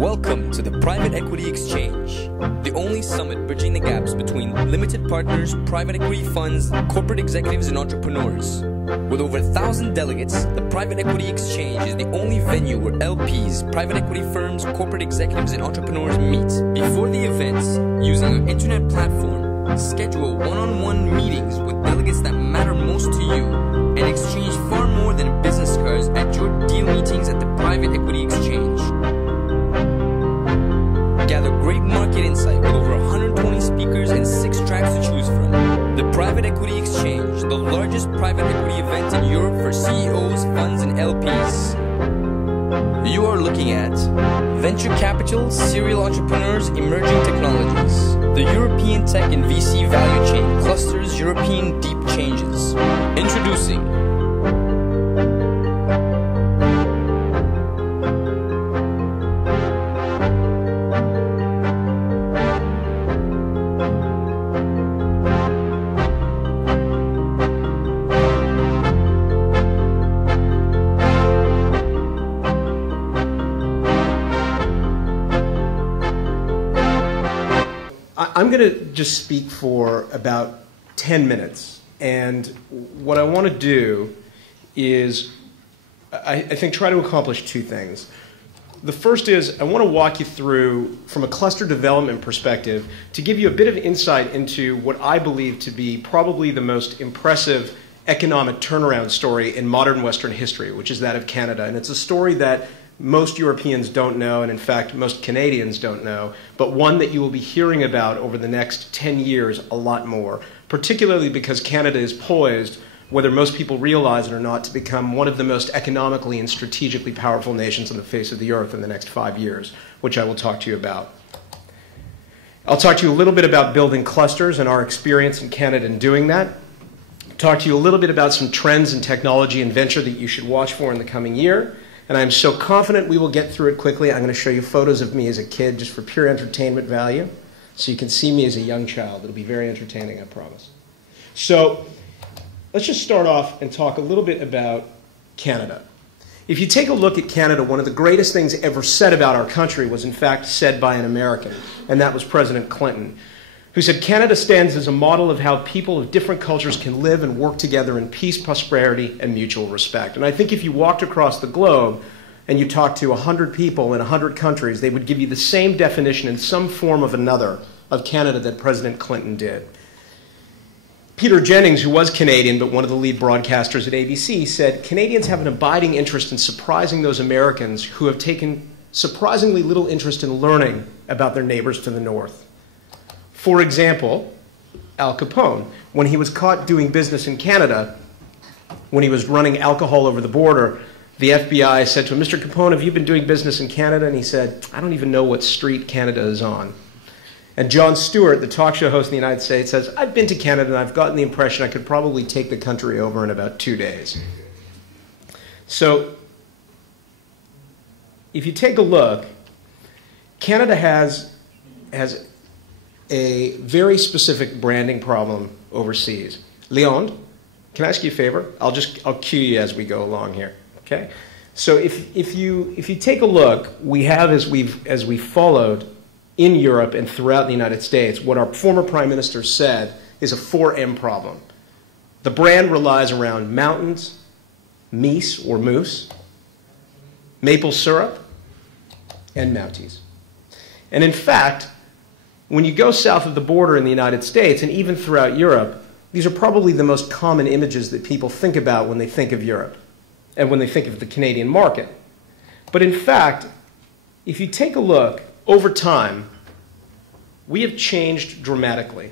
Welcome to the Private Equity Exchange, the only summit bridging the gaps between limited partners, private equity funds, corporate executives, and entrepreneurs. With over 1,000 delegates, the Private Equity Exchange is the only venue where LPs, private equity firms, corporate executives, and entrepreneurs meet. Before the events, using our internet platform, schedule one-on-one meetings with delegates that matter most to you, and exchange far more than business cards at your deal meetings at the Private Equity Exchange. Gather great market insight with over 120 speakers and 6 tracks to choose from. The Private Equity Exchange, the largest private equity event in Europe for CEOs, funds, and LPs. You are looking at venture capital, serial entrepreneurs, emerging technologies. The European tech and VC value chain clusters European deep changes. Introducing I'm going to just speak for about 10 minutes, and what I want to do is, I think, try to accomplish 2 things. The first is I want to walk you through, from a cluster development perspective, to give you a bit of insight into what I believe to be probably the most impressive economic turnaround story in modern Western history, which is that of Canada. And it's a story that most Europeans don't know, and in fact, most Canadians don't know, but one that you will be hearing about over the next 10 years a lot more, particularly because Canada is poised, whether most people realize it or not, to become one of the most economically and strategically powerful nations on the face of the earth in the next 5 years, which I will talk to you about. I'll talk to you a little bit about building clusters and our experience in Canada in doing that. Talk to you a little bit about some trends in technology and venture that you should watch for in the coming year. And I'm so confident we will get through it quickly. I'm going to show you photos of me as a kid just for pure entertainment value, so you can see me as a young child. It'll be very entertaining, I promise. So let's just start off and talk a little bit about Canada. If you take a look at Canada, one of the greatest things ever said about our country was in fact said by an American, and that was President Clinton, who said Canada stands as a model of how people of different cultures can live and work together in peace, prosperity, and mutual respect. And I think if you walked across the globe and you talked to 100 people in 100 countries, they would give you the same definition in some form of another of Canada that President Clinton did. Peter Jennings, who was Canadian but one of the lead broadcasters at ABC, said Canadians have an abiding interest in surprising those Americans who have taken surprisingly little interest in learning about their neighbors to the north. For example, Al Capone, when he was caught doing business in Canada, when he was running alcohol over the border, the FBI said to him, "Mr. Capone, have you been doing business in Canada?" And he said, "I don't even know what street Canada is on." And Jon Stewart, the talk show host in the United States, says, "I've been to Canada and I've gotten the impression I could probably take the country over in about 2 days." So if you take a look, Canada has a very specific branding problem overseas. Leonard, can I ask you a favor? I'll cue you as we go along here, okay? So if you take a look, we have, as we followed in Europe and throughout the United States, what our former Prime Minister said is a 4M problem. The brand relies around mountains, meese or moose, maple syrup, and Mounties. And in fact, when you go south of the border in the United States, and even throughout Europe, these are probably the most common images that people think about when they think of Europe and when they think of the Canadian market. But in fact, if you take a look, over time, we have changed dramatically.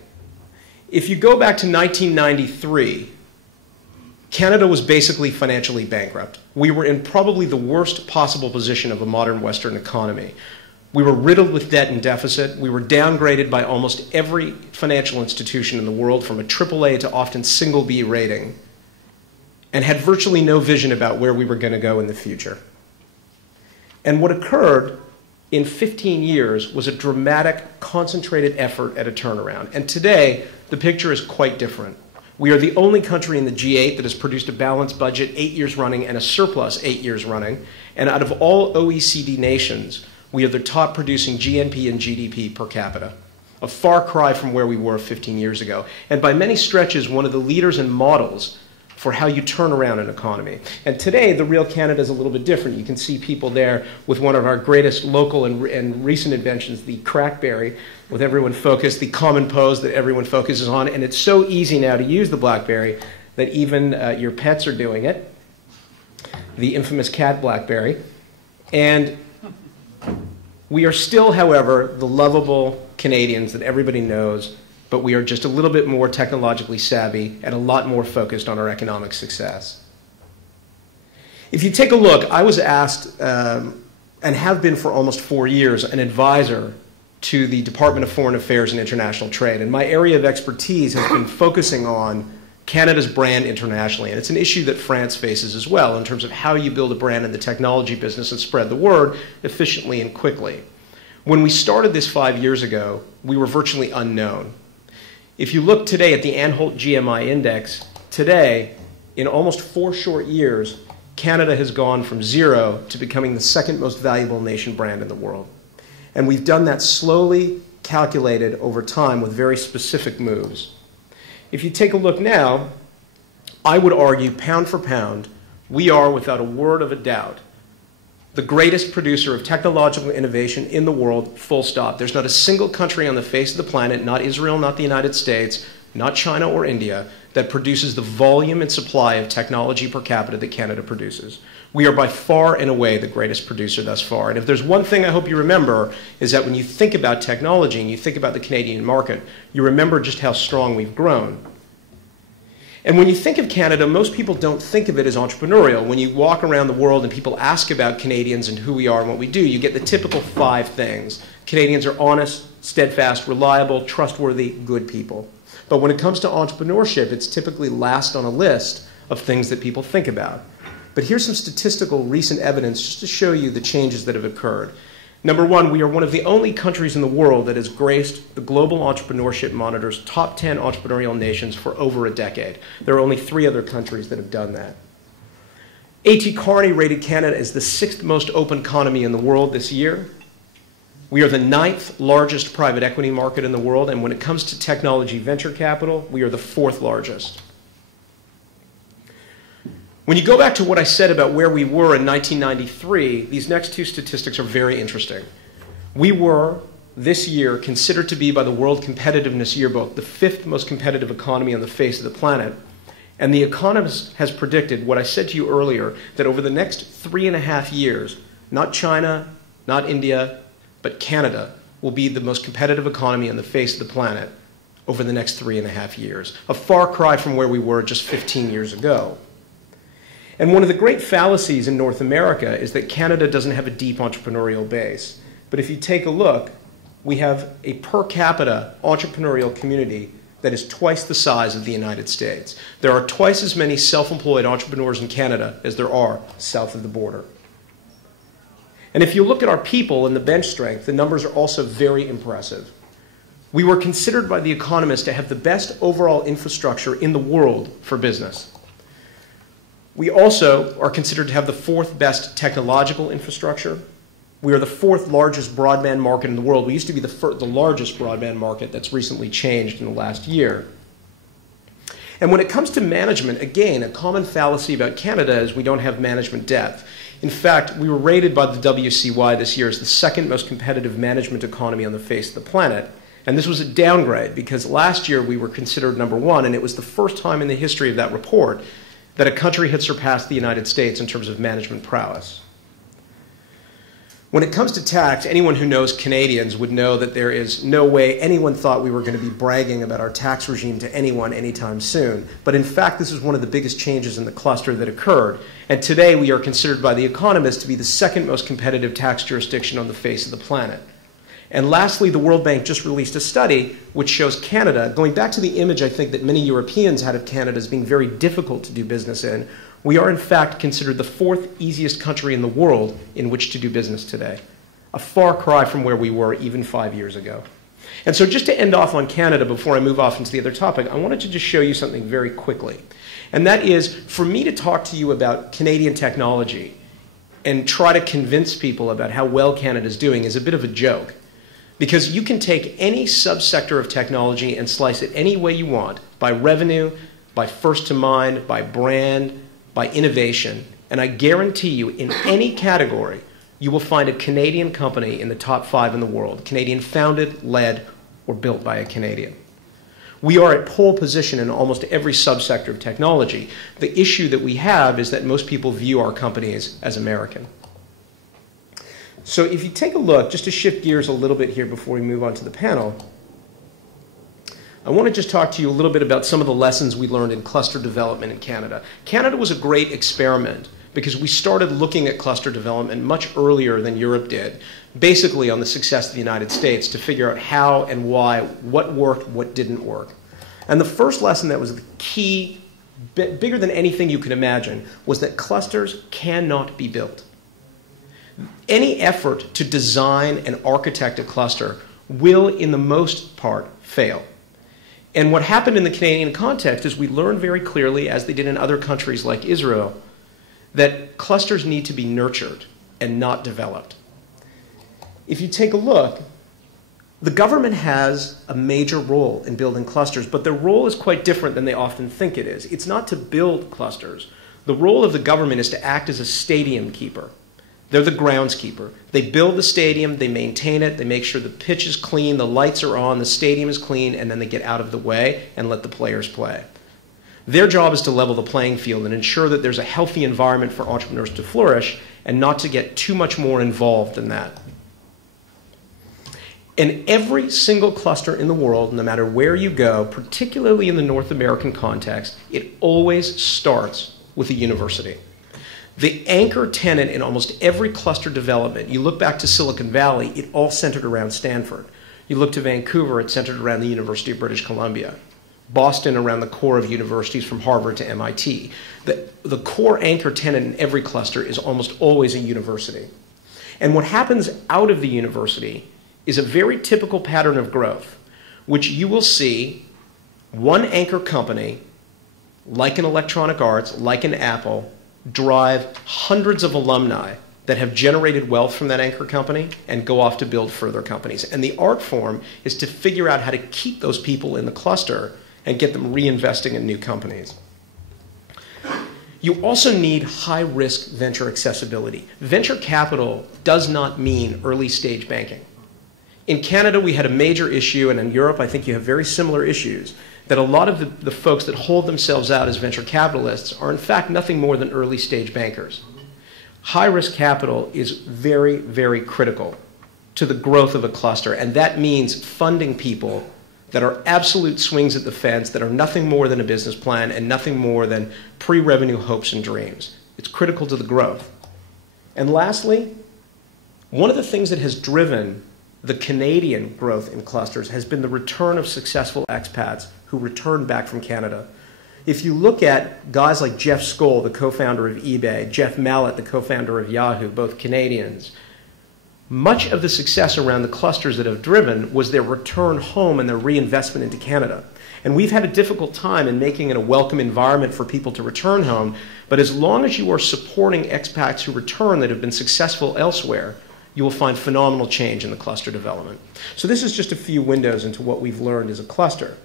If you go back to 1993, Canada was basically financially bankrupt. We were in probably the worst possible position of a modern Western economy. We were riddled with debt and deficit. We were downgraded by almost every financial institution in the world from a AAA to often single B rating, and had virtually no vision about where we were going to go in the future. And what occurred in 15 years was a dramatic, concentrated effort at a turnaround. And today, the picture is quite different. We are the only country in the G8 that has produced a balanced budget 8 years running and a surplus 8 years running. And out of all OECD nations, We are the top producing GNP and GDP per capita, a far cry from where we were 15 years ago. And by many stretches, one of the leaders and models for how you turn around an economy. And today, the real Canada is a little bit different. You can see people there with one of our greatest local and recent inventions, the crackberry, with everyone focused, the common pose that everyone focuses on. And it's so easy now to use the BlackBerry that even your pets are doing it, the infamous cat BlackBerry. And we are still, however, the lovable Canadians that everybody knows, but we are just a little bit more technologically savvy and a lot more focused on our economic success. If you take a look, I was asked, and have been for almost 4 years, an advisor to the Department of Foreign Affairs and International Trade. And my area of expertise has been focusing on Canada's brand internationally. And it's an issue that France faces as well in terms of how you build a brand in the technology business and spread the word efficiently and quickly. When we started this 5 years ago, we were virtually unknown. If you look today at the Anhalt GMI index, today, in almost 4 short years, Canada has gone from 0 to becoming the second most valuable nation brand in the world. And we've done that slowly, calculated over time with very specific moves. If you take a look now, I would argue, pound for pound, we are, without a word of a doubt, the greatest producer of technological innovation in the world, full stop. There's not a single country on the face of the planet, not Israel, not the United States, not China or India, that produces the volume and supply of technology per capita that Canada produces. We are by far and away the greatest producer thus far. And if there's one thing I hope you remember is that when you think about technology and you think about the Canadian market, you remember just how strong we've grown. And when you think of Canada, most people don't think of it as entrepreneurial. When you walk around the world and people ask about Canadians and who we are and what we do, you get the typical 5 things. Canadians are honest, steadfast, reliable, trustworthy, good people. But when it comes to entrepreneurship, it's typically last on a list of things that people think about. But here's some statistical recent evidence just to show you the changes that have occurred. Number one, we are one of the only countries in the world that has graced the Global Entrepreneurship Monitor's top 10 entrepreneurial nations for over a decade. There are only 3 other countries that have done that. A.T. Kearney rated Canada as the 6th most open economy in the world this year. We are the 9th largest private equity market in the world, and when it comes to technology venture capital, we are the 4th largest. When you go back to what I said about where we were in 1993, these next 2 statistics are very interesting. We were, this year, considered to be by the World Competitiveness Yearbook the 5th most competitive economy on the face of the planet. And The Economist has predicted what I said to you earlier, that over the next 3.5 years, not China, not India, but Canada will be the most competitive economy on the face of the planet over the next 3.5 years. A far cry from where we were just 15 years ago. And one of the great fallacies in North America is that Canada doesn't have a deep entrepreneurial base. But if you take a look, we have a per capita entrepreneurial community that is twice the size of the United States. There are twice as many self-employed entrepreneurs in Canada as there are south of the border. And if you look at our people and the bench strength, the numbers are also very impressive. We were considered by The Economist to have the best overall infrastructure in the world for business. We also are considered to have the 4th best technological infrastructure. We are the 4th largest broadband market in the world. We used to be the largest broadband market. That's recently changed in the last year. And when it comes to management, again, a common fallacy about Canada is we don't have management depth. In fact, we were rated by the WCY this year as the 2nd most competitive management economy on the face of the planet. And this was a downgrade because last year we were considered number 1, and it was the first time in the history of that report that a country had surpassed the United States in terms of management prowess. When it comes to tax, anyone who knows Canadians would know that there is no way anyone thought we were going to be bragging about our tax regime to anyone anytime soon. But in fact, this is one of the biggest changes in the cluster that occurred. And today we are considered by The Economist to be the 2nd most competitive tax jurisdiction on the face of the planet. And lastly, the World Bank just released a study which shows Canada, going back to the image I think that many Europeans had of Canada as being very difficult to do business in, we are in fact considered the 4th easiest country in the world in which to do business today. A far cry from where we were even 5 years ago. And so just to end off on Canada before I move off into the other topic, I wanted to just show you something very quickly. And that is, for me to talk to you about Canadian technology, and try to convince people about how well Canada's doing is a bit of a joke. Because you can take any subsector of technology and slice it any way you want, by revenue, by first to mind, by brand, by innovation, and I guarantee you in any category, you will find a Canadian company in the top 5 in the world, Canadian founded, led, or built by a Canadian. We are at pole position in almost every subsector of technology. The issue that we have is that most people view our companies as American. So if you take a look, just to shift gears a little bit here before we move on to the panel, I want to just talk to you a little bit about some of the lessons we learned in cluster development in Canada. Canada was a great experiment because we started looking at cluster development much earlier than Europe did, basically on the success of the United States to figure out how and why, what worked, what didn't work. And the first lesson that was the key, bigger than anything you could imagine, was that clusters cannot be built. Any effort to design and architect a cluster will, in the most part, fail. And what happened in the Canadian context is we learned very clearly, as they did in other countries like Israel, that clusters need to be nurtured and not developed. If you take a look, the government has a major role in building clusters, but their role is quite different than they often think it is. It's not to build clusters. The role of the government is to act as a stadium keeper. They're the groundskeeper. They build the stadium, they maintain it, they make sure the pitch is clean, the lights are on, the stadium is clean, and then they get out of the way and let the players play. Their job is to level the playing field and ensure that there's a healthy environment for entrepreneurs to flourish and not to get too much more involved than that. In every single cluster in the world, no matter where you go, particularly in the North American context, it always starts with a university. The anchor tenant in almost every cluster development, you look back to Silicon Valley, it all centered around Stanford. You look to Vancouver, it centered around the University of British Columbia. Boston around the core of universities from Harvard to MIT. The core anchor tenant in every cluster is almost always a university. And what happens out of the university is a very typical pattern of growth, which you will see one anchor company, like an Electronic Arts, like an Apple, drive hundreds of alumni that have generated wealth from that anchor company and go off to build further companies. And the art form is to figure out how to keep those people in the cluster and get them reinvesting in new companies. You also need high-risk venture accessibility. Venture capital does not mean early-stage banking. In Canada, we had a major issue, and in Europe, I think you have very similar issues, that a lot of the folks that hold themselves out as venture capitalists are in fact nothing more than early-stage bankers. High-risk capital is very, very critical to the growth of a cluster, and that means funding people that are absolute swings at the fence, that are nothing more than a business plan and nothing more than pre-revenue hopes and dreams. It's critical to the growth. And lastly, one of the things that has driven the Canadian growth in clusters has been the return of successful expats who returned back from Canada. If you look at guys like Jeff Skoll, the co-founder of eBay, Jeff Mallet, the co-founder of Yahoo, both Canadians, much of the success around the clusters that have driven was their return home and their reinvestment into Canada. And we've had a difficult time in making it a welcome environment for people to return home, but as long as you are supporting expats who return that have been successful elsewhere, you will find phenomenal change in the cluster development. So this is just a few windows into what we've learned as a cluster.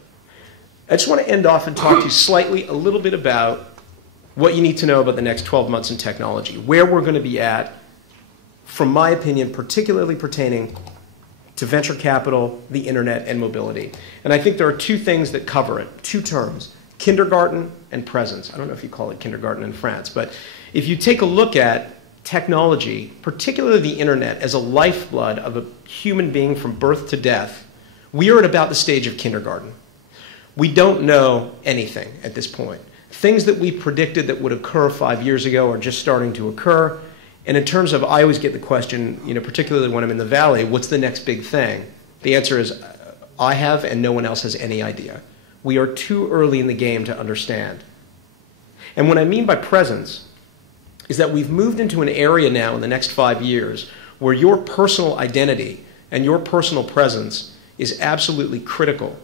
I just want to end off and talk to you slightly, a little bit about what you need to know about the next 12 months in technology, where we're going to be at, from my opinion, particularly pertaining to venture capital, the internet, and mobility. And I think there are two things that cover it, two terms, kindergarten and presence. I don't know if you call it kindergarten in France, but if you take a look at technology, particularly the internet, as a lifeblood of a human being from birth to death, we are at about the stage of kindergarten. We don't know anything at this point. Things that we predicted that would occur 5 years ago are just starting to occur. And in terms of, I always get the question, particularly when I'm in the Valley, what's the next big thing? The answer is, I have and no one else has any idea. We are too early in the game to understand. And what I mean by presence is that we've moved into an area now in the next 5 years where your personal identity and your personal presence is absolutely critical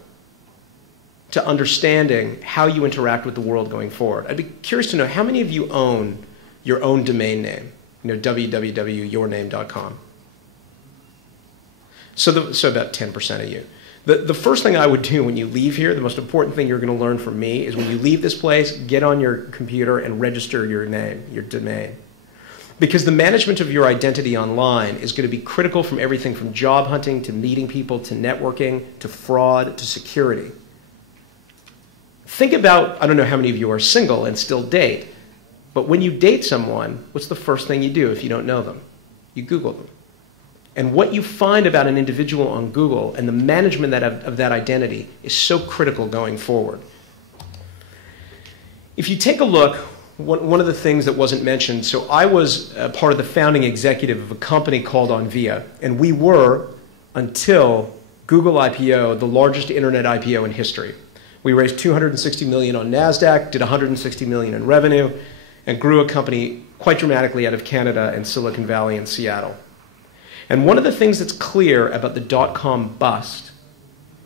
to understanding how you interact with the world going forward. I'd be curious to know how many of you own your own domain name. www.yourname.com. So about 10% of you. The first thing I would do when you leave here, the most important thing you're going to learn from me is when you leave this place, get on your computer and register your name, your domain. Because the management of your identity online is going to be critical from everything from job hunting to meeting people to networking to fraud to security. Think about, I don't know how many of you are single and still date, but when you date someone, what's the first thing you do if you don't know them? You Google them. And what you find about an individual on Google and the management of that identity is so critical going forward. If you take a look, one of the things that wasn't mentioned, so I was part of the founding executive of a company called Onvia, and we were, until Google IPO, the largest internet IPO in history. We raised $260 million on NASDAQ, did $160 million in revenue, and grew a company quite dramatically out of Canada and Silicon Valley and Seattle. And one of the things that's clear about the dot-com bust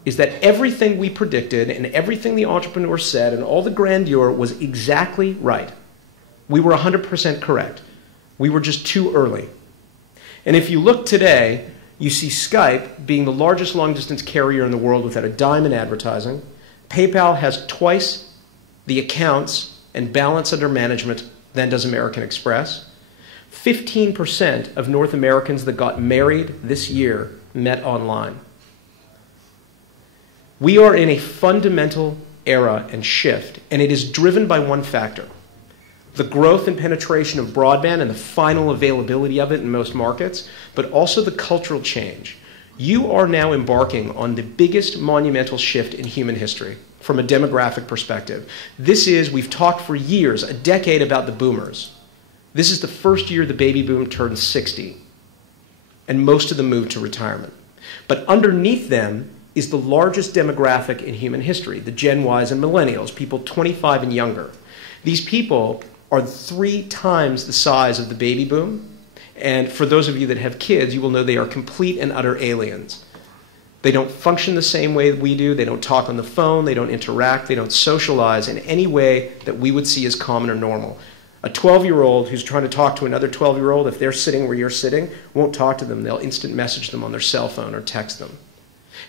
is that everything we predicted and everything the entrepreneur said and all the grandeur was exactly right. We were 100% correct. We were just too early. And if you look today, you see Skype being the largest long-distance carrier in the world without a dime in advertising. PayPal has twice the accounts and balance under management than does American Express. 15% of North Americans that got married this year met online. We are in a fundamental era and shift, and it is driven by one factor: the growth and penetration of broadband and the final availability of it in most markets, but also the cultural change. You are now embarking on the biggest monumental shift in human history from a demographic perspective. This is, we've talked for years, a decade about the boomers. This is the first year the baby boom turned 60, and most of them moved to retirement. But underneath them is the largest demographic in human history, the Gen Ys and millennials, people 25 and younger. These people are 3 times the size of the baby boom, and for those of you that have kids, you will know they are complete and utter aliens. They don't function the same way we do, they don't talk on the phone, they don't interact, they don't socialize in any way that we would see as common or normal. A 12-year-old who's trying to talk to another 12-year-old, if they're sitting where you're sitting, won't talk to them. They'll instant message them on their cell phone or text them.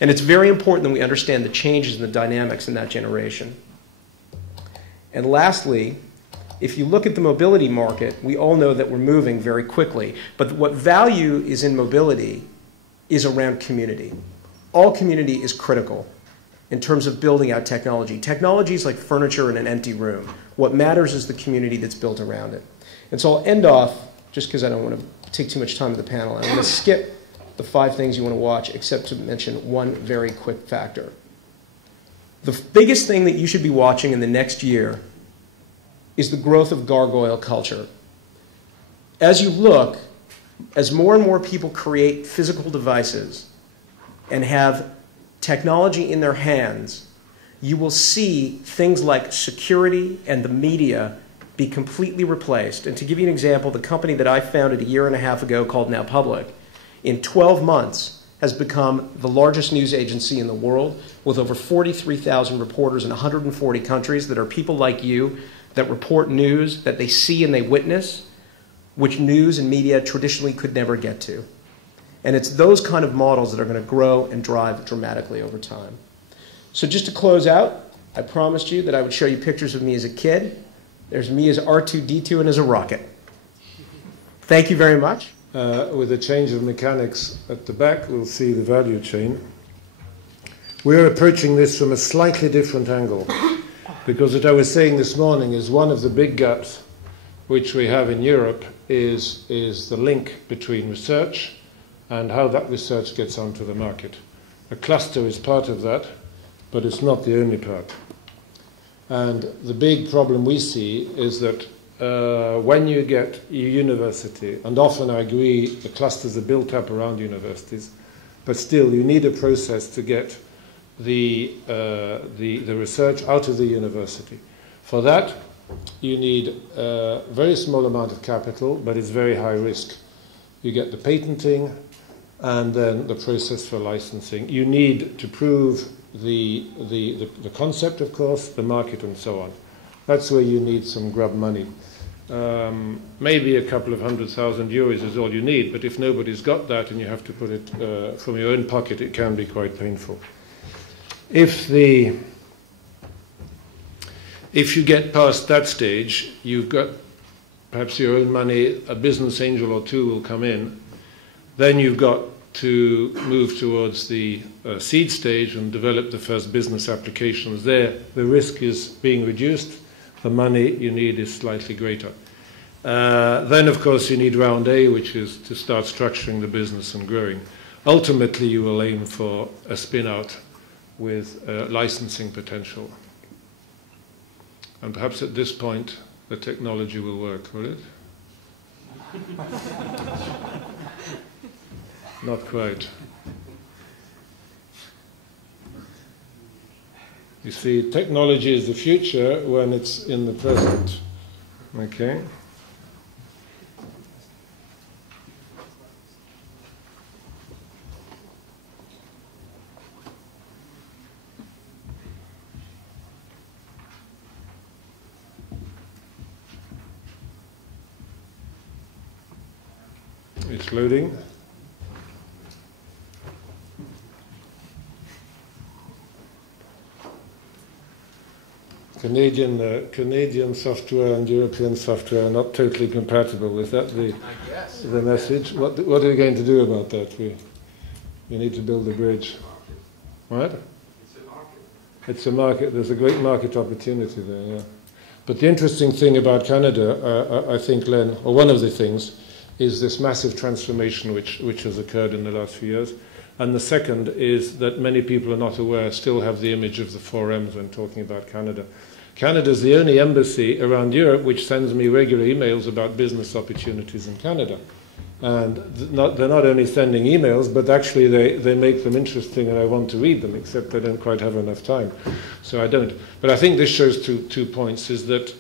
And it's very important that we understand the changes in the dynamics in that generation. And lastly, if you look at the mobility market, we all know that we're moving very quickly. But what value is in mobility is around community. All community is critical in terms of building out technology. Technology is like furniture in an empty room. What matters is the community that's built around it. And so I'll end off, just because I don't want to take too much time of the panel, I'm going to skip the 5 things you want to watch, except to mention one very quick factor. The biggest thing that you should be watching in the next year is the growth of gargoyle culture. As you look, as more and more people create physical devices and have technology in their hands, you will see things like security and the media be completely replaced. And to give you an example, the company that I founded a year and a half ago called NowPublic, in 12 months has become the largest news agency in the world with over 43,000 reporters in 140 countries that are people like you that report news that they see and they witness, which news and media traditionally could never get to. And it's those kind of models that are going to grow and drive dramatically over time. So just to close out, I promised you that I would show you pictures of me as a kid. There's me as R2-D2 and as a rocket. Thank you very much. With a change of mechanics at the back, we'll see the value chain. We're approaching this from a slightly different angle, because what I was saying this morning is one of the big gaps which we have in Europe is the link between research and how that research gets onto the market. A cluster is part of that, but it's not the only part. And the big problem we see is that when you get a university, and often I agree the clusters are built up around universities, but still you need a process to get the research out of the university. For that, you need a very small amount of capital, but it's very high risk. You get the patenting and then the process for licensing. You need to prove the concept, of course, the market, and so on. That's where you need some grub money. Maybe a couple of €100,000 is all you need, but if nobody's got that and you have to put it from your own pocket, it can be quite painful. If you get past that stage, you've got perhaps your own money, a business angel or two will come in, then you've got to move towards the seed stage and develop the first business applications. There, the risk is being reduced, the money you need is slightly greater. Then, of course, you need round A, which is to start structuring the business and growing. Ultimately, you will aim for a spin-out with licensing potential. And perhaps at this point, the technology will work, will it? Not quite. You see, technology is the future when it's in the present. Okay? It's loading. Canadian software and European software are not totally compatible. Is that the message? What are we going to do about that? We need to build a bridge. What? It's a market. It's a market. There's a great market opportunity there, yeah. But the interesting thing about Canada, I think, Len, or one of the things, is this massive transformation which has occurred in the last few years. And the second is that many people are not aware, still have the image of the 4 M's when talking about Canada. Canada is the only embassy around Europe which sends me regular emails about business opportunities in Canada. And they're not only sending emails, but actually they make them interesting and I want to read them, except I don't quite have enough time. So I don't. But I think this shows two points, is that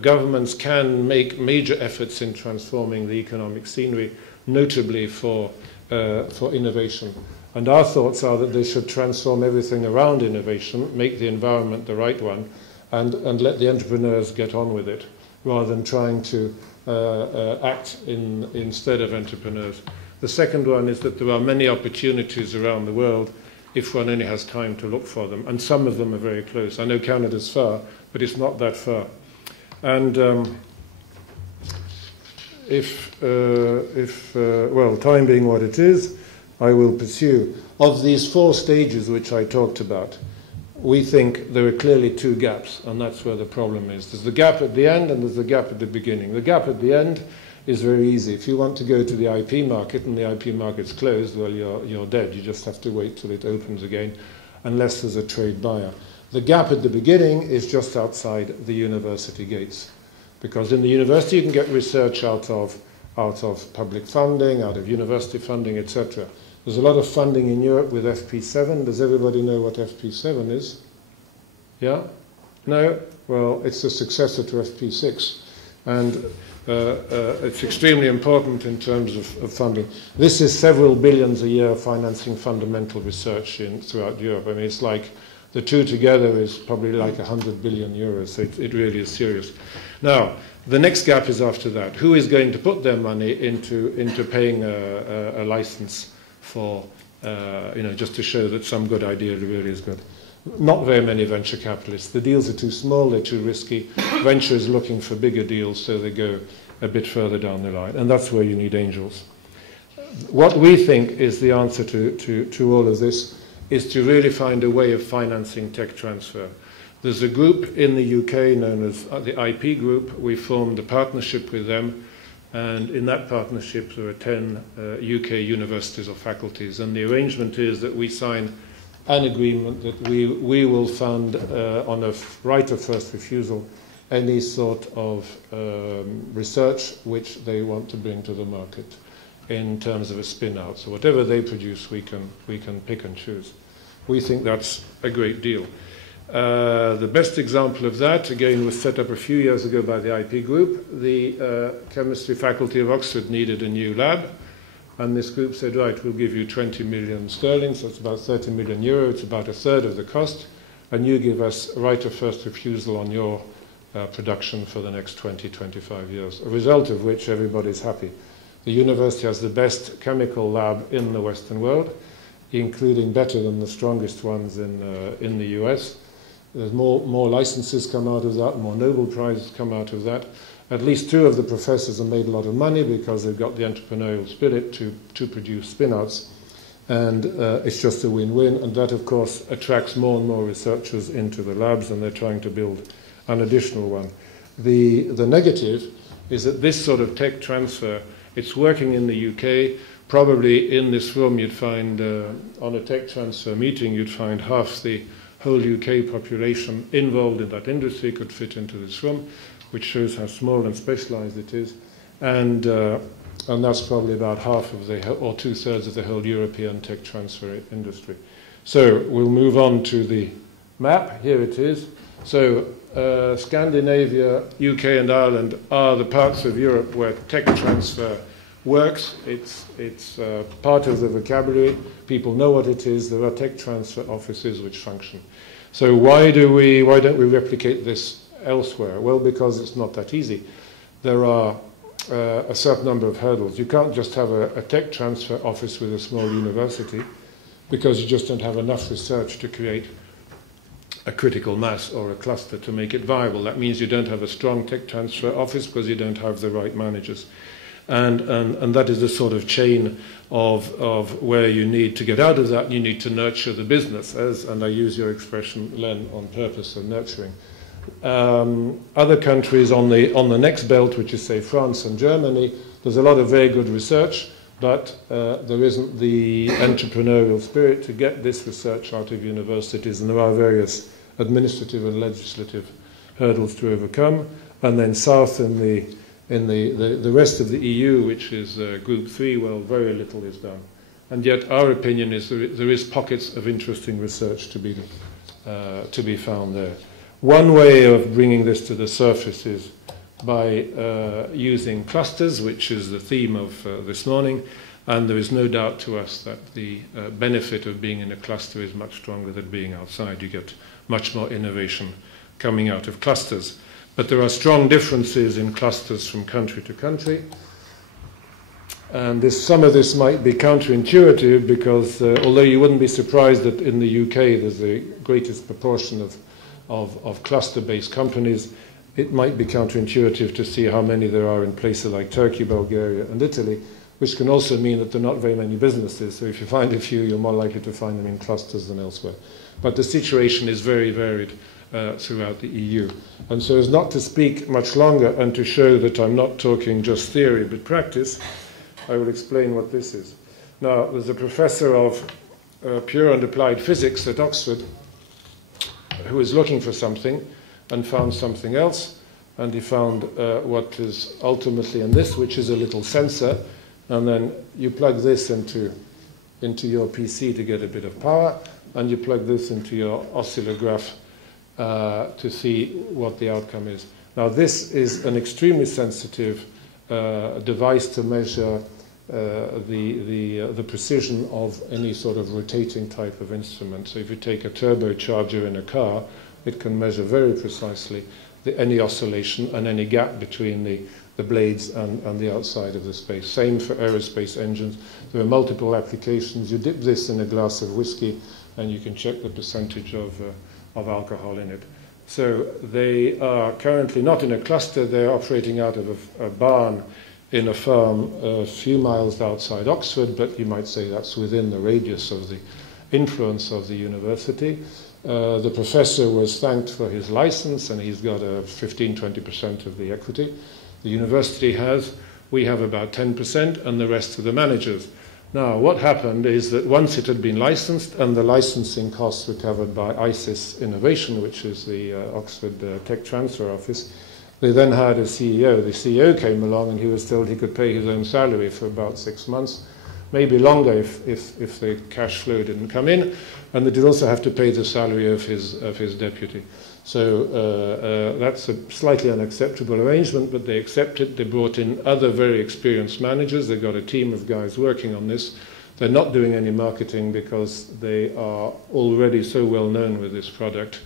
governments can make major efforts in transforming the economic scenery, notably for innovation. And our thoughts are that they should transform everything around innovation, make the environment the right one, and let the entrepreneurs get on with it, rather than trying to act instead of entrepreneurs. The second one is that there are many opportunities around the world if one only has time to look for them, and some of them are very close. I know Canada's far, but it's not that far. And well, time being what it is, I will pursue. Of these 4 stages which I talked about, we think there are clearly 2 gaps, and that's where the problem is. There's the gap at the end and there's the gap at the beginning. The gap at the end is very easy. If you want to go to the IP market and the IP market's closed, well, you're dead. You just have to wait till it opens again, unless there's a trade buyer. The gap at the beginning is just outside the university gates, because in the university you can get research out of public funding, out of university funding, etc. There's a lot of funding in Europe with FP7. Does everybody know what FP7 is? Yeah? No? Well, it's the successor to FP6. And it's extremely important in terms of funding. This is several billions a year financing fundamental research throughout Europe. I mean, it's like the 2 together is probably like 100 billion euros. So it really is serious. Now, the next gap is after that. Who is going to put their money into paying a license for, just to show that some good idea really is good? Not very many venture capitalists. The deals are too small, they're too risky. Venture is looking for bigger deals, so they go a bit further down the line. And that's where you need angels. What we think is the answer to all of this is to really find a way of financing tech transfer. There's a group in the UK known as the IP Group. We formed a partnership with them, and in that partnership there are 10 UK universities or faculties, and the arrangement is that we sign an agreement that we will fund on a right of first refusal any sort of research which they want to bring to the market in terms of a spin-out. So whatever they produce, we can pick and choose. We think that's a great deal. The best example of that, again, was set up a few years ago by the IP Group. The chemistry faculty of Oxford needed a new lab, and this group said, right, we'll give you 20 million sterling, so it's about 30 million euro, it's about a third of the cost, and you give us right of first refusal on your production for the next 20, 25 years, a result of which everybody's happy. The university has the best chemical lab in the Western world, including better than the strongest ones in the US. There's more licenses come out of that, more Nobel Prizes come out of that. At least 2 of the professors have made a lot of money because they've got the entrepreneurial spirit to produce spin-outs. And it's just a win-win. And that, of course, attracts more and more researchers into the labs, and they're trying to build an additional one. The negative is that this sort of tech transfer, it's working in the UK. Probably in this room you'd find, on a tech transfer meeting, you'd find half the whole UK population involved in that industry could fit into this room, which shows how small and specialized it is. And that's probably about half of or 2/3 of the whole European tech transfer industry. So we'll move on to the map. Here it is. So Scandinavia, UK and Ireland are the parts of Europe where tech transfer works. It's part of the vocabulary. People know what it is. There are tech transfer offices which function. So why don't we replicate this elsewhere? Well, because it's not that easy. There are a certain number of hurdles. You can't just have a tech transfer office with a small university, because you just don't have enough research to create a critical mass or a cluster to make it viable. That means you don't have a strong tech transfer office because you don't have the right managers. And that is the sort of chain of where you need to get out of that. You need to nurture the business, and I use your expression, Len, on purpose, of nurturing. Other countries on the next belt, which is, say, France and Germany, there's a lot of very good research, but there isn't the entrepreneurial spirit to get this research out of universities, and there are various administrative and legislative hurdles to overcome. And then south in the rest of the EU, which is Group 3, well, very little is done. And yet our opinion is there is pockets of interesting research to be found there. One way of bringing this to the surface is by using clusters, which is the theme of this morning, and there is no doubt to us that the benefit of being in a cluster is much stronger than being outside. You get much more innovation coming out of clusters. But there are strong differences in clusters from country to country. And some of this might be counterintuitive because although you wouldn't be surprised that in the UK there's the greatest proportion of cluster-based companies, it might be counterintuitive to see how many there are in places like Turkey, Bulgaria and Italy, which can also mean that there are not very many businesses. So if you find a few, you're more likely to find them in clusters than elsewhere. But the situation is very varied throughout the EU. And so as not to speak much longer and to show that I'm not talking just theory but practice, I will explain what this is. Now, there's a professor of pure and applied physics at Oxford who was looking for something and found something else, and he found what is ultimately in this, which is a little sensor, and then you plug this into your PC to get a bit of power, and you plug this into your oscillograph to see what the outcome is. Now, this is an extremely sensitive device to measure the precision of any sort of rotating type of instrument. So if you take a turbocharger in a car, it can measure very precisely any oscillation and any gap between the blades and the outside of the space. Same for aerospace engines. There are multiple applications. You dip this in a glass of whiskey and you can check the percentage of alcohol in it. So they are currently not in a cluster. They're operating out of a barn in a farm a few miles outside Oxford, but you might say that's within the radius of the influence of the university. The professor was thanked for his license, and he's got a 15-20% of the equity. The university has. We have about 10%, and the rest of the managers. Now, what happened is that once it had been licensed, and the licensing costs were covered by ICIS Innovation, which is the Oxford Tech Transfer Office, they then hired a CEO. The CEO came along, and he was told he could pay his own salary for about 6 months, maybe longer if the cash flow didn't come in, and they did also have to pay the salary of his deputy. So that's a slightly unacceptable arrangement, but they accepted. They brought in other very experienced managers. They've got a team of guys working on this. They're not doing any marketing because they are already so well known with this product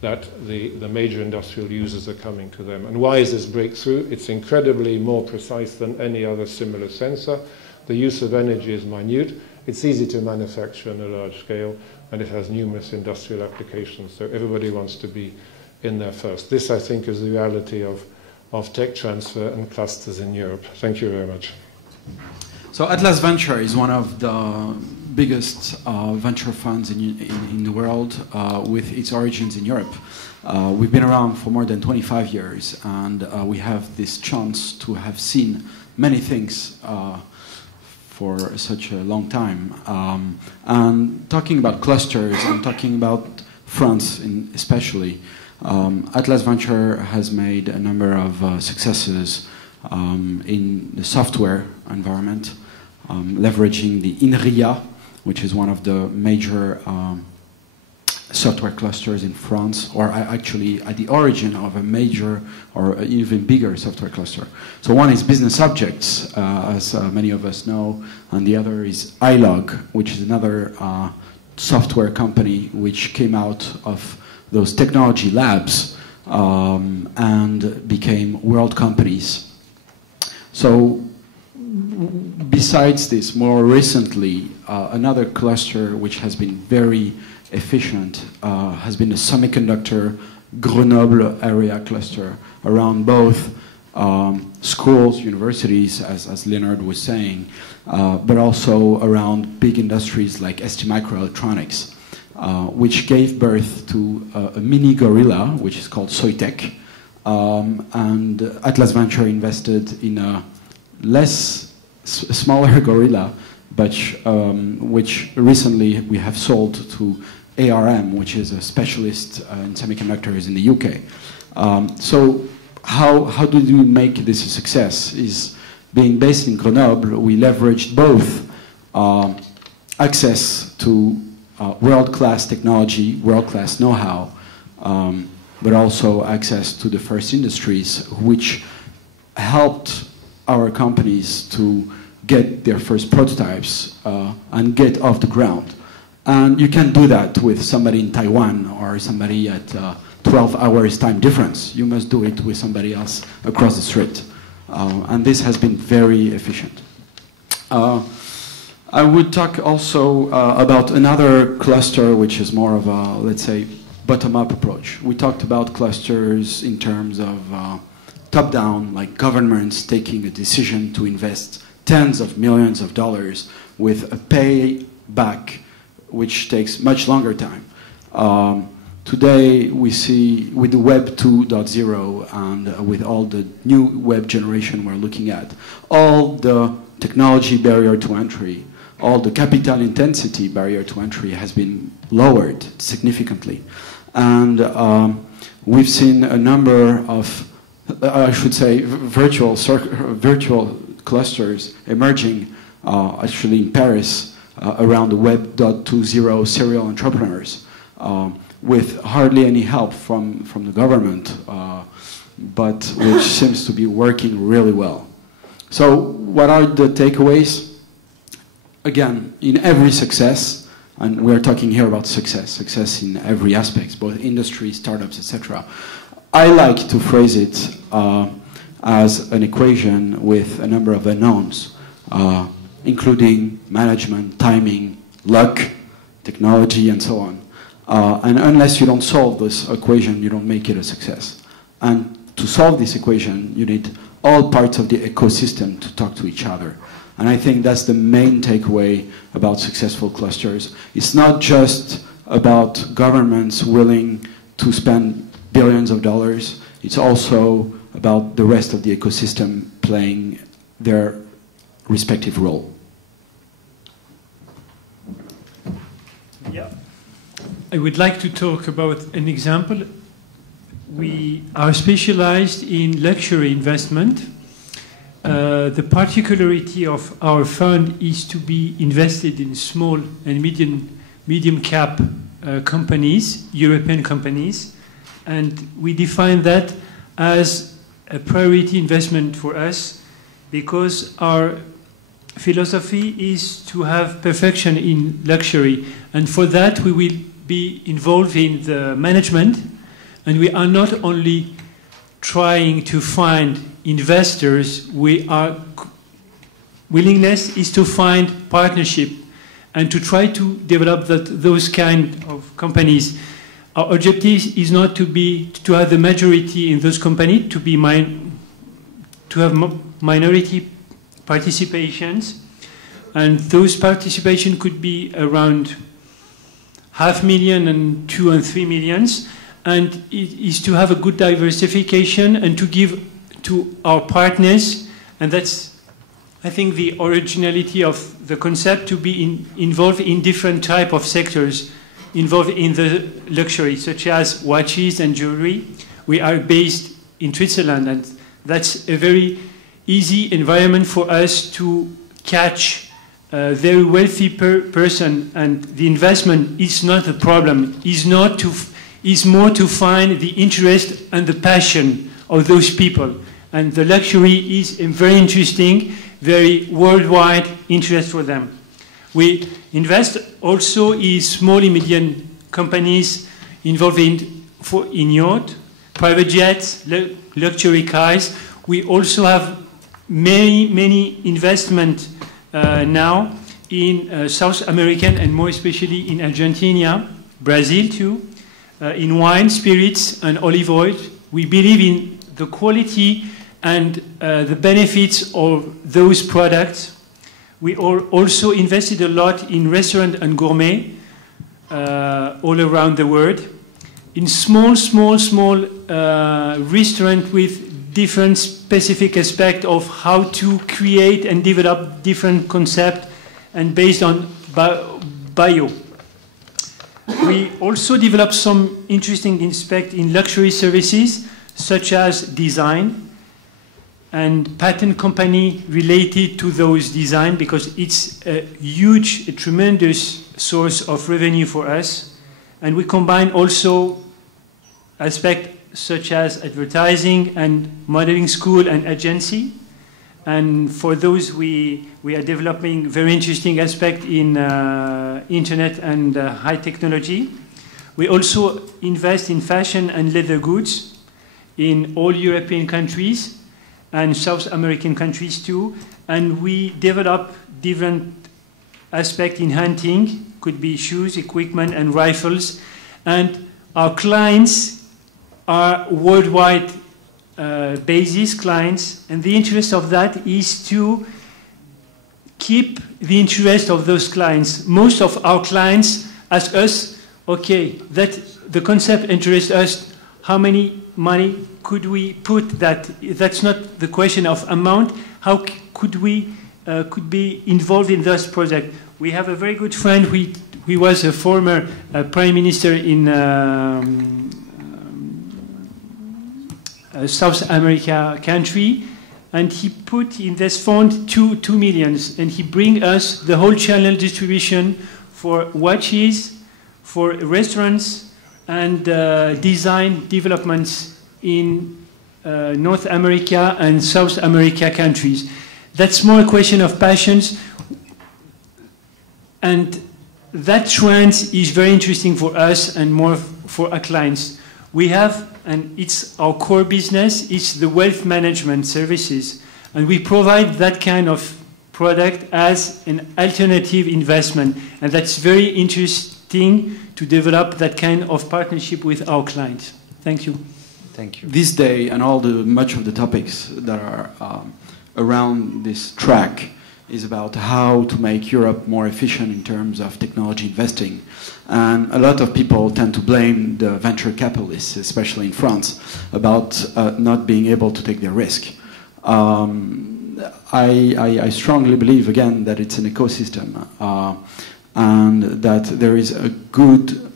that the major industrial users are coming to them. And why is this breakthrough? It's incredibly more precise than any other similar sensor. The use of energy is minute. It's easy to manufacture on a large scale, and it has numerous industrial applications. So everybody wants to be in there first. This, I think, is the reality of tech transfer and clusters in Europe. Thank you very much. So Atlas Venture is one of the biggest venture funds in the world with its origins in Europe. We've been around for more than 25 years, and we have this chance to have seen many things for such a long time. And talking about clusters and talking about France especially, Atlas Venture has made a number of successes in the software environment, leveraging the INRIA, which is one of the major software clusters in France, or actually at the origin of a major or even bigger software cluster. So one is Business Objects, as many of us know, and the other is iLog, which is another software company which came out of those technology labs and became world companies. So besides this, more recently, another cluster which has been very efficient has been the semiconductor Grenoble area cluster around both schools, universities, as Leonard was saying, but also around big industries like STMicroelectronics, which gave birth to a mini gorilla, which is called Soitec. And Atlas Venture invested in a smaller gorilla, but which recently we have sold to ARM, which is a specialist in semiconductors in the UK. So how do we make this a success? Is being based in Grenoble, we leveraged both access to world-class technology, world-class know-how, but also access to the first industries, which helped our companies to get their first prototypes and get off the ground. And you can't do that with somebody in Taiwan or somebody at 12 hours time difference. You must do it with somebody else across the street. And this has been very efficient. I would talk also about another cluster, which is more of a, let's say, bottom-up approach. We talked about clusters in terms of top-down, like governments taking a decision to invest tens of millions of dollars with a payback which takes much longer time. Today we see with the Web 2.0 and with all the new web generation we're looking at, all the technology barrier to entry, all the capital intensity barrier to entry has been lowered significantly. And we've seen a number of, I should say, virtual clusters emerging actually in Paris around the Web 2.0 serial entrepreneurs with hardly any help from the government, but which seems to be working really well. So what are the takeaways? Again, in every success, and we're talking here about success in every aspect, both industry, startups, etc. I like to phrase it as an equation with a number of unknowns, including management, timing, luck, technology, and so on. And unless you don't solve this equation, you don't make it a success. And to solve this equation, you need all parts of the ecosystem to talk to each other. And I think that's the main takeaway about successful clusters. It's not just about governments willing to spend billions of dollars. It's also about the rest of the ecosystem playing their respective role. Yeah. I would like to talk about an example. We are specialized in luxury investment. The particularity of our fund is to be invested in small and medium cap companies, European companies, and we define that as a priority investment for us because our philosophy is to have perfection in luxury, and for that we will be involved in the management, And we are not only trying to find investors, willingness is to find partnership and to try to develop those kind of companies. Our objective is not to have the majority in those companies, to have minority participations, and those participation could be around 500,000 and 2 and 3 millions, and it is to have a good diversification and to give to our partners, and that's, I think, the originality of the concept, to be involved in different type of sectors involved in the luxury, such as watches and jewelry. We are based in Switzerland, and that's a very easy environment for us to catch a very wealthy person, and the investment is not a problem. Is more to find the interest and the passion of those people. And the luxury is very interesting, very worldwide interest for them. We invest also in small and medium companies involved in yacht, private jets, luxury cars. We also have many investment now in South American, and more especially in Argentina, Brazil too, in wine, spirits, and olive oil. We believe in the quality and the benefits of those products. We also invested a lot in restaurant and gourmet all around the world, in small restaurant with different specific aspects of how to create and develop different concepts, and based on bio. We also developed some interesting aspects in luxury services, such as design and patent company related to those design, because it's a tremendous source of revenue for us. And we combine also aspects such as advertising and modeling school and agency. And for those, we are developing very interesting aspect in internet and high technology. We also invest in fashion and leather goods in all European countries and South American countries too. And we develop different aspects in hunting, could be shoes, equipment, and rifles. And our clients are worldwide basis clients, and the interest of that is to keep the interest of those clients. Most of our clients ask us, okay, that the concept interests us, how many money could we put that? That's not the question of amount. How could we could be involved in this project? We have a very good friend. He was a former prime minister in South America country, and he put in this fund 2 million, and he bring us the whole channel distribution for watches, for restaurants, and design developments in North America and South America countries. That's more a question of passions, and that trend is very interesting for us and more for our clients. We have, and it's our core business, it's the wealth management services. And we provide that kind of product as an alternative investment. And that's very interesting to develop that kind of partnership with our clients. Thank you. Thank you. This day and much of the topics that are around this track is about how to make Europe more efficient in terms of technology investing. And a lot of people tend to blame the venture capitalists, especially in France, about not being able to take their risk. I strongly believe, again, that it's an ecosystem and that there is a good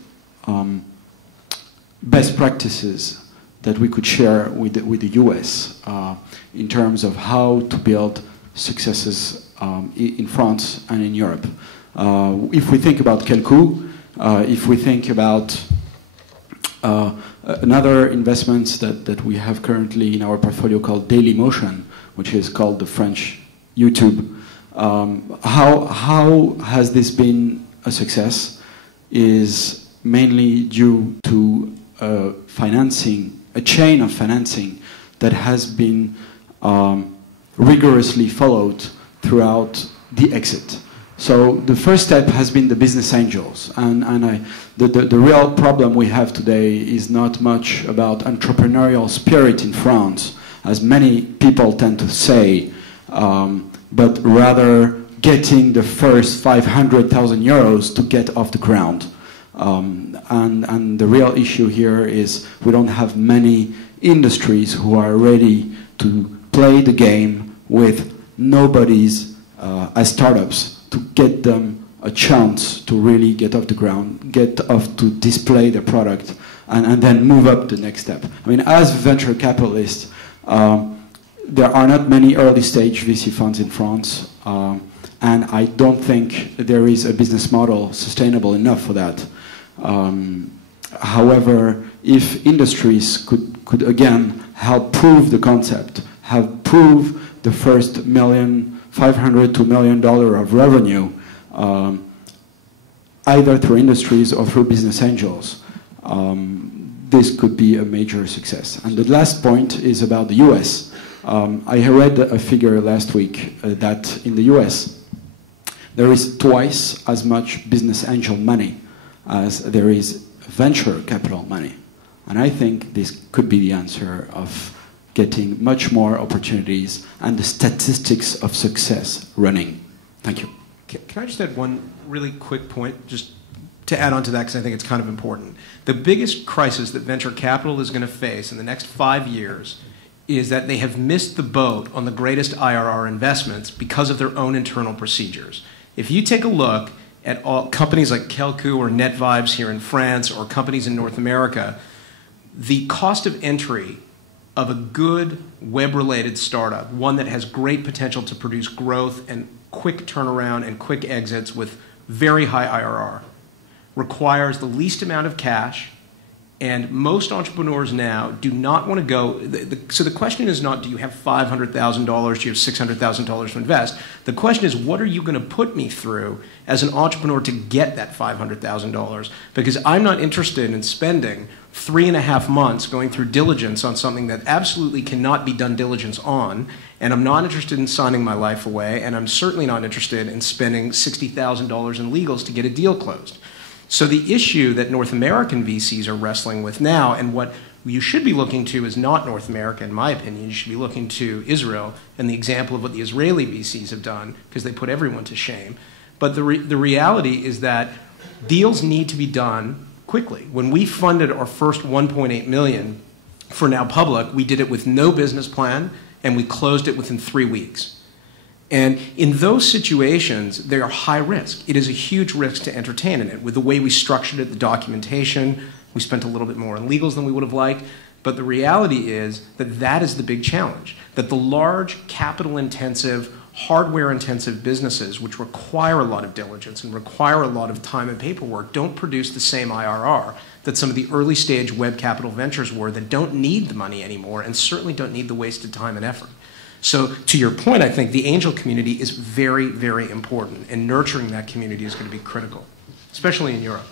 best practices that we could share with the US in terms of how to build successes in France and in Europe. If we think about Kelku, if we think about another investments that we have currently in our portfolio called Daily Motion, which is called the French YouTube, how has this been a success is mainly due to financing, a chain of financing that has been rigorously followed throughout the exit. So the first step has been the business angels, and the real problem we have today is not much about entrepreneurial spirit in France, as many people tend to say, but rather getting the first 500,000 euros to get off the ground. And the real issue here is we don't have many industries who are ready to play the game with nobody's as startups, to get them a chance to really get off the ground, get off to display their product, and then move up the next step. I mean, as venture capitalists, there are not many early stage VC funds in France, and I don't think there is a business model sustainable enough for that. However, if industries could again help prove the concept, have prove the first $500 to $1 million of revenue, either through industries or through business angels, this could be a major success. And the last point is about the US. I read a figure last week that in the US, there is twice as much business angel money as there is venture capital money. And I think this could be the answer of getting much more opportunities and the statistics of success running. Thank you. Can I just add one really quick point, just to add on to that, because I think it's kind of important. The biggest crisis that venture capital is going to face in the next 5 years is that they have missed the boat on the greatest IRR investments because of their own internal procedures. If you take a look at all companies like Kelku or NetVibes here in France or companies in North America, the cost of entry of a good web-related startup, one that has great potential to produce growth and quick turnaround and quick exits with very high IRR, requires the least amount of cash, and most entrepreneurs now do not want to go. So the question is not, do you have $500,000, do you have $600,000 to invest? The question is, what are you going to put me through as an entrepreneur to get that $500,000? Because I'm not interested in spending 3.5 months going through diligence on something that absolutely cannot be done diligence on, and I'm not interested in signing my life away, and I'm certainly not interested in spending $60,000 in legals to get a deal closed. So the issue that North American VCs are wrestling with now, and what you should be looking to is not North America, in my opinion. You should be looking to Israel and the example of what the Israeli VCs have done, because they put everyone to shame. But the reality is that deals need to be done quickly. When we funded our first $1.8 million for NowPublic, we did it with no business plan, and we closed it within 3 weeks. And in those situations, they are high risk. It is a huge risk to entertain in it. With the way we structured it, the documentation, we spent a little bit more on legals than we would have liked. But the reality is that that is the big challenge, that the large, capital-intensive, hardware-intensive businesses, which require a lot of diligence and require a lot of time and paperwork, don't produce the same IRR that some of the early-stage web capital ventures were that don't need the money anymore and certainly don't need the wasted time and effort. So to your point, I think the angel community is very, very important, and nurturing that community is going to be critical, especially in Europe.